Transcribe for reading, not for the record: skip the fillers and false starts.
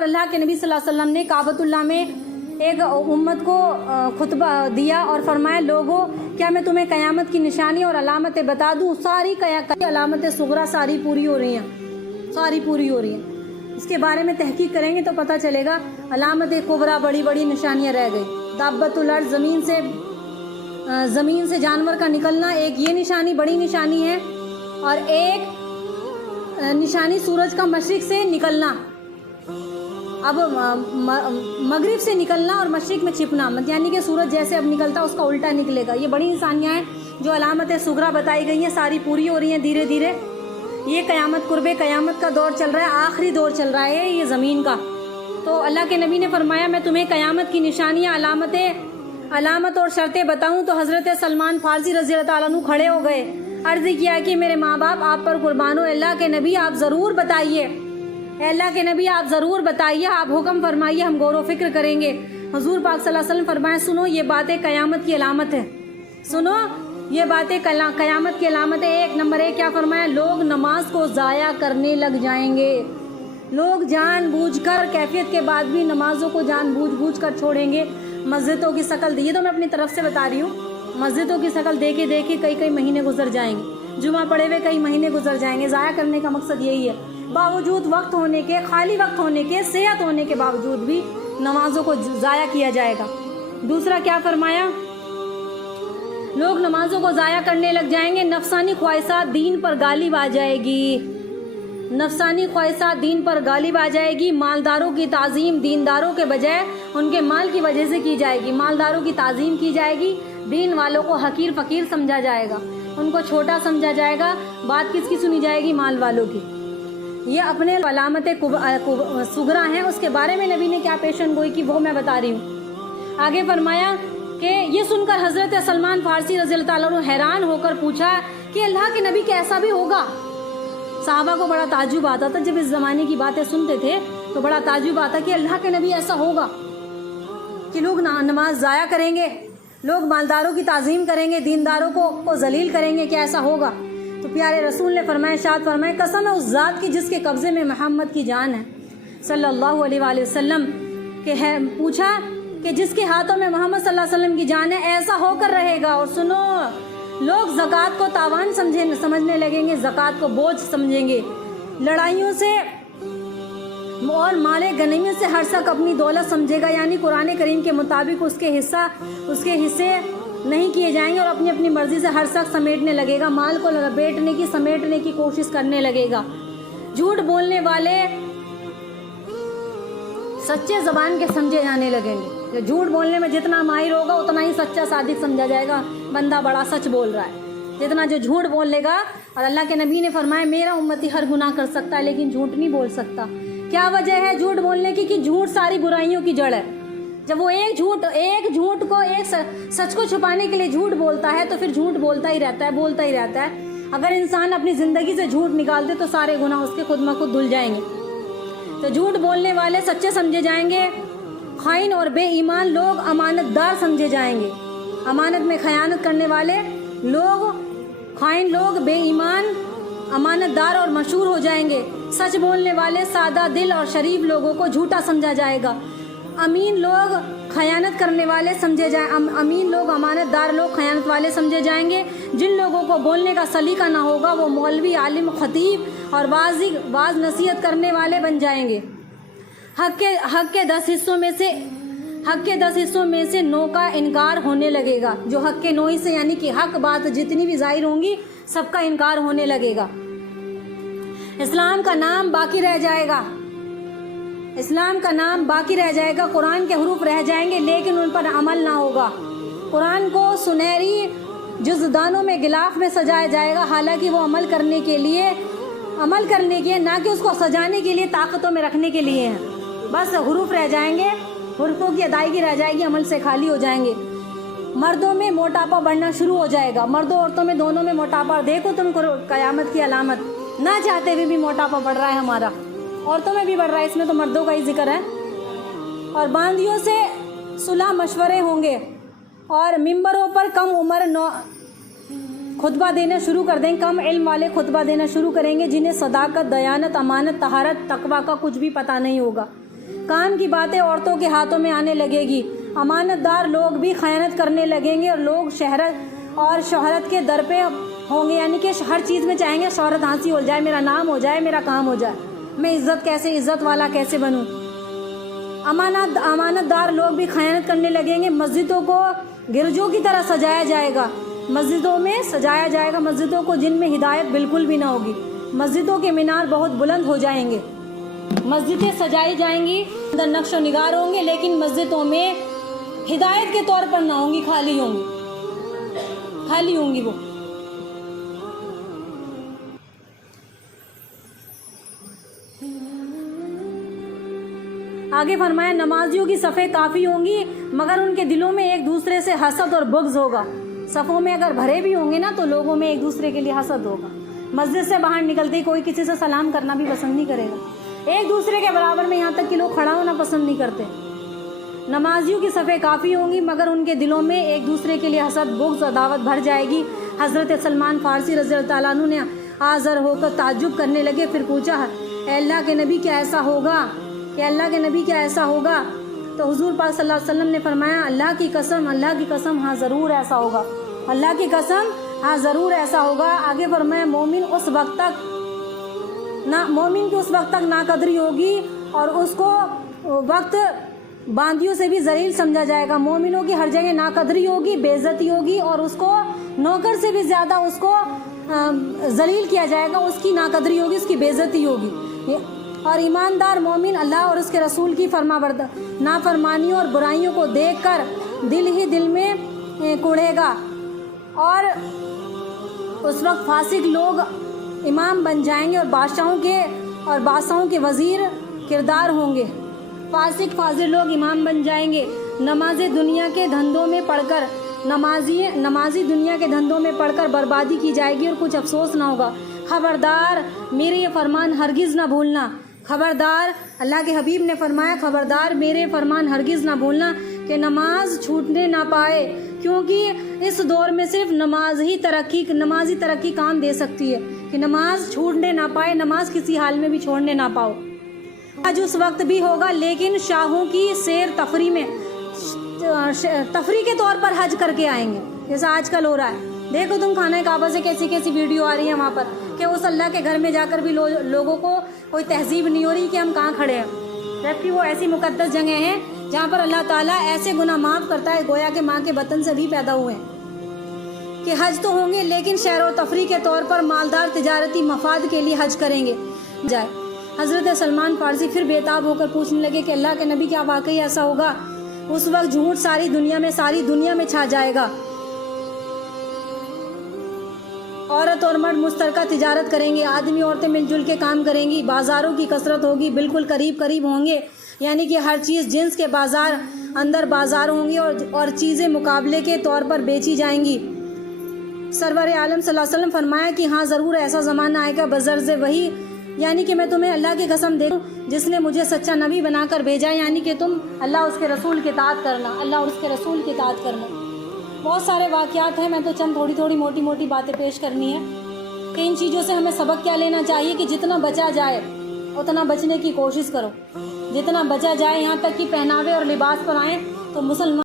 پر اللہ کے نبی صلی اللہ علیہ وسلم نے کعبۃ اللہ میں ایک امت کو خطبہ دیا اور فرمایا لوگوں کیا میں تمہیں قیامت کی نشانی اور علامتیں بتا دوں؟ ساری علامتیں صغرا ساری پوری ہو رہی ہیں، اس کے بارے میں تحقیق کریں گے تو پتہ چلے گا علامت کبریٰ بڑی بڑی نشانیاں رہ گئی۔ دابۃ الارض زمین سے جانور کا نکلنا ایک یہ نشانی بڑی نشانی ہے، اور ایک نشانی سورج کا مشرق سے نکلنا، اب مغرب سے نکلنا اور مشرق میں چھپنا، یعنی کہ سورج جیسے اب نکلتا اس کا الٹا نکلے گا۔ یہ بڑی نشانیاں ہیں جو علامت صغرا بتائی گئی ہیں، ساری پوری ہو رہی ہیں دھیرے دھیرے۔ یہ قیامت کا دور چل رہا ہے، آخری دور چل رہا ہے یہ زمین کا۔ تو اللہ کے نبی نے فرمایا میں تمہیں قیامت کی نشانیاں علامت اور شرطیں بتاؤں؟ تو حضرت سلمان فارسی رضی اللہ تعالیٰ عنہ کھڑے ہو گئے، عرض کیا کہ میرے ماں باپ آپ پر قربان ہو، اللہ کے نبی آپ ضرور بتائیے، اللہ کے نبی آپ ضرور بتائیے، آپ حکم فرمائیے، ہم غور و فکر کریں گے۔ حضور پاک صلی اللہ علیہ وسلم فرمایا سنو یہ باتیں قیامت کی علامت ہے، سنو یہ باتیں قیامت کی علامت ہے۔ ایک نمبر ایک کیا فرمایا؟ لوگ نماز کو ضائع کرنے لگ جائیں گے، لوگ جان بوجھ کر کیفیت کے بعد بھی نمازوں کو جان بوجھ کر چھوڑیں گے۔ مسجدوں کی شکل یہ تو میں اپنی طرف سے بتا رہی ہوں، مسجدوں کی شکل دیکھے کئی مہینے گزر جائیں گے، جمعہ پڑے ہوئے کئی مہینے گزر جائیں گے۔ ضائع کرنے کا مقصد یہی ہے، باوجود وقت ہونے کے، خالی وقت ہونے کے، صحت ہونے کے باوجود بھی نمازوں کو ضائع کیا جائے گا۔ دوسرا کیا فرمایا؟ لوگ نمازوں کو ضائع کرنے لگ جائیں گے، نفسانی خواہشات دین پر غالب آ جائے گی، نفسانی خواہشات دین پر غالب آ جائے گی۔ مالداروں کی تعظیم دینداروں کے بجائے ان کے مال کی وجہ سے کی جائے گی، مالداروں کی تعظیم کی جائے گی، دین والوں کو حقیر فقیر سمجھا جائے گا، ان کو چھوٹا سمجھا جائے گا۔ بات کس کی سنی جائے گی؟ مال والوں کی۔ یہ اپنے علامت صغرا ہیں، اس کے بارے میں نبی نے کیا پیشن گوئی کی وہ میں بتا رہی ہوں۔ آگے فرمایا کہ یہ سن کر حضرت سلمان فارسی رضی اللہ تعالیٰ عنہ حیران ہو کر پوچھا کہ اللہ کے نبی کیسا بھی ہوگا؟ صحابہ کو بڑا تعجب آتا تھا، جب اس زمانے کی باتیں سنتے تھے تو بڑا تعجب آتا کہ اللہ کے نبی ایسا ہوگا کہ لوگ نماز ضائع کریں گے، لوگ مالداروں کی تعظیم کریں گے، دینداروں کو ذلیل کریں گے، کیا ایسا ہوگا؟ تو پیارے رسول نے فرمایا، ارشاد فرمایا قسم ہے اس ذات کی جس کے قبضے میں محمد کی جان ہے صلی اللہ علیہ وآلہ وسلم، کہ ہے پوچھا کہ جس کے ہاتھوں میں محمد صلی اللہ علیہ وسلم کی جان ہے ایسا ہو کر رہے گا۔ اور سنو لوگ زکوٰۃ کو تاوان سمجھنے لگیں گے، زکوٰۃ کو بوجھ سمجھیں گے، لڑائیوں سے اور مال غنیمت سے ہر شخص اپنی دولت سمجھے گا، یعنی قرآن کریم کے مطابق اس کے حصے نہیں کیے جائیں گے، اور اپنی اپنی مرضی سے ہر شخص سمیٹنے لگے گا، مال کو سمیٹنے کی کوشش کرنے لگے گا۔ جھوٹ بولنے والے سچے زبان کے سمجھے جانے لگیں گے، جھوٹ بولنے میں جتنا ماہر ہوگا اتنا ہی سچا صادق سمجھا جائے گا، بندہ بڑا سچ بول رہا ہے۔ جتنا جو جھوٹ بول لے گا، اور اللہ کے نبی نے فرمایا میرا امتی ہر گناہ کر سکتا ہے لیکن جھوٹ نہیں بول سکتا۔ کیا وجہ ہے جھوٹ بولنے کی؟ کہ جھوٹ ساری برائیوں کی جڑ ہے۔ جب وہ ایک جھوٹ کو ایک سچ کو چھپانے کے لیے جھوٹ بولتا ہے تو پھر جھوٹ بولتا ہی رہتا ہے۔ اگر انسان اپنی زندگی سے جھوٹ نکال دے تو سارے گناہ اس کے خود بخود دھل جائیں گے۔ تو جھوٹ بولنے والے سچے سمجھے جائیں گے، خائن اور بے ایمان لوگ امانت دار سمجھے جائیں گے، امانت میں خیانت کرنے والے لوگ، خائن لوگ، بے ایمان امانت دار اور مشہور ہو جائیں گے۔ سچ بولنے والے سادہ دل اور شریف لوگوں کو جھوٹا سمجھا جائے گا۔ امین لوگ خیانت کرنے والے سمجھے جائیں، امین لوگ امانت دار لوگ خیانت والے سمجھے جائیں گے۔ جن لوگوں کو بولنے کا سلیقہ نہ ہوگا وہ مولوی، عالم، خطیب اور واعظ نصیحت کرنے والے بن جائیں گے۔ حق کے 10 حصوں میں سے 9 کا انکار ہونے لگے گا۔ جو حق کے 9 سے یعنی کہ حق بات جتنی بھی ظاہر ہوں گی سب کا انکار ہونے لگے گا۔ اسلام کا نام باقی رہ جائے گا، اسلام کا نام باقی رہ جائے گا، قرآن کے حروف رہ جائیں گے لیکن ان پر عمل نہ ہوگا۔ قرآن کو سنہری جزدانوں میں غلاف میں سجایا جائے گا، حالانکہ وہ عمل کرنے کے لیے نہ کہ اس کو سجانے کے لیے طاقتوں میں رکھنے کے لیے ہیں۔ بس حروف رہ جائیں گے، حروفوں کی ادائیگی رہ جائے گی، عمل سے خالی ہو جائیں گے۔ مردوں میں موٹاپا بڑھنا شروع ہو جائے گا، مردوں عورتوں میں دونوں میں موٹاپا، دیکھو تم قیامت کی علامت، نہ چاہتے ہوئے بھی موٹاپا بڑھ رہا ہے ہمارا، عورتوں میں بھی بڑھ رہا ہے، اس میں تو مردوں کا ہی ذکر ہے۔ اور باندیوں سے صلح مشورے ہوں گے، اور ممبروں پر کم عمر خطبہ دینا شروع کر دیں، کم علم والے خطبہ دینا شروع کریں گے، جنہیں صداقت، دیانت، امانت، طہارت، تقویٰ کا کچھ بھی پتہ نہیں ہوگا۔ کام کی باتیں عورتوں کے ہاتھوں میں آنے لگے گی، امانت دار لوگ بھی خیانت کرنے لگیں گے، اور لوگ شہرت کے در پہ ہوں گے، یعنی کہ ہر چیز میں چاہیں گے شہرت حاصل ہو جائے، میرا نام ہو جائے، میرا کام ہو جائے، میں عزت والا کیسے بنوں۔ امانت دار لوگ بھی خیانت کرنے لگیں گے، مسجدوں کو گرجوں کی طرح سجایا جائے گا، مسجدوں میں سجایا جائے گا، مسجدوں کو جن میں ہدایت بالکل بھی نہ ہوگی، مسجدوں کے مینار بہت بلند ہو جائیں گے، مسجدیں سجائی جائیں گی، اندر نقش و نگار ہوں گے، لیکن مسجدوں میں ہدایت کے طور پر نہ ہوں گی، خالی ہوں گی وہ۔ آگے فرمایا نمازیوں کی صفیں کافی ہوں گی، مگر ان کے دلوں میں ایک دوسرے سے حسد اور بغض ہوگا۔ صفوں میں اگر بھرے بھی ہوں گے نا تو لوگوں میں ایک دوسرے کے لیے حسد ہوگا، مسجد سے باہر نکلتے ہی کوئی کسی سے سلام کرنا بھی پسند نہیں کرے گا، ایک دوسرے کے برابر میں یہاں تک کہ لوگ کھڑا ہونا پسند نہیں کرتے۔ نمازیوں کی صفیں کافی ہوں گی، مگر ان کے دلوں میں ایک دوسرے کے لیے حسد، بغض، عداوت بھر جائے گی۔ حضرت سلمان فارسی رضی اللہ تعالیٰ عنہ نے آزر ہو کر تعجب کرنے لگے، پھر پوچھا اے اللہ کے نبی کیا ایسا ہوگا، کہ اللہ کے نبی کیا ایسا ہوگا؟ تو حضور پاک صلی اللہ علیہ وسلم نے فرمایا اللہ کی قسم ہاں ضرور ایسا ہوگا، اللہ کی قسم ہاں ضرور ایسا ہوگا۔ آگے فرمایا مومن کی اس وقت تک ناقدری ہوگی اور اس کو وقت باندیوں سے بھی ذلیل سمجھا جائے گا، مومنوں کی ہر جگہ ناقدری ہوگی، بے عزتی ہوگی، اور اس کو نوکر سے بھی زیادہ اس کو ذلیل کیا جائے گا، اس کی ناقدری ہوگی، اس کی بے عزتی ہوگی۔ اور ایماندار مومن اللہ اور اس کے رسول کی نافرمانیوں اور برائیوں کو دیکھ کر دل ہی دل میں کوڑے گا، اور اس وقت فاسق لوگ امام بن جائیں گے اور بادشاہوں کے وزیر کردار ہوں گے، فاسق فاضل لوگ امام بن جائیں گے۔ نمازی دنیا کے دھندوں میں پڑھ کر بربادی کی جائے گی اور کچھ افسوس نہ ہوگا۔ خبردار میرے یہ فرمان ہرگز نہ بھولنا، خبردار اللہ کے حبیب نے فرمایا خبردار میرے فرمان ہرگز نہ بھولنا کہ نماز چھوٹنے نہ پائے، کیونکہ اس دور میں صرف نمازی ترقی کام دے سکتی ہے، کہ نماز چھوٹنے نہ پائے، نماز کسی حال میں بھی چھوڑنے نہ پاؤ۔ حج اس وقت بھی ہوگا لیکن شاہوں کی سیر تفریح کے طور پر حج کر کے آئیں گے، جیسا آج کل ہو رہا ہے۔ دیکھو تم خانہ کعبہ سے کیسی ویڈیو آ رہی ہے وہاں پر، کہ اس اللہ کے گھر میں جا کر بھی لوگوں کو کوئی تہذیب نہیں ہو رہی کہ ہم کہاں کھڑے ہیں، جبکہ وہ ایسی مقدس جگہ ہیں جہاں پر اللہ تعالیٰ ایسے گناہ معاف کرتا ہے گویا کہ ماں کے بطن سے بھی پیدا ہوئے ہیں۔ کہ حج تو ہوں گے لیکن شہر و تفریح کے طور پر مالدار تجارتی مفاد کے لیے حج کریں گے جائے۔ حضرت سلمان فارسی پھر بےتاب ہو کر پوچھنے لگے کہ اللہ کے نبی کیا واقعی ایسا ہوگا؟ اس وقت جھوٹ ساری دنیا میں چھا جائے گا، عورت اور مرد مشترکہ تجارت کریں گے، آدمی عورتیں مل جل کے کام کریں گی، بازاروں کی کثرت ہوگی، بالکل قریب ہوں گے، یعنی کہ ہر چیز جنس کے اندر بازار ہوں گی اور چیزیں مقابلے کے طور پر بیچی جائیں گی۔ سرور عالم صلی اللہ علیہ وسلم فرمایا کہ ہاں ضرور ایسا زمانہ آئے گا بزرز وہی، یعنی کہ میں تمہیں اللہ کی قسم دے دوں جس نے مجھے سچا نبی بنا کر بھیجا، یعنی کہ تم اللہ اور اس کے رسول کی اطاعت کرنا۔ بہت سارے واقعات ہیں، میں تو چند تھوڑی موٹی باتیں پیش کرنی ہے کہ ان چیزوں سے ہمیں سبق کیا لینا چاہیے کہ جتنا بچا جائے اتنا بچنے کی کوشش کرو، جتنا بچا جائے، یہاں تک کہ پہناوے اور لباس پر آئیں تو مسلمان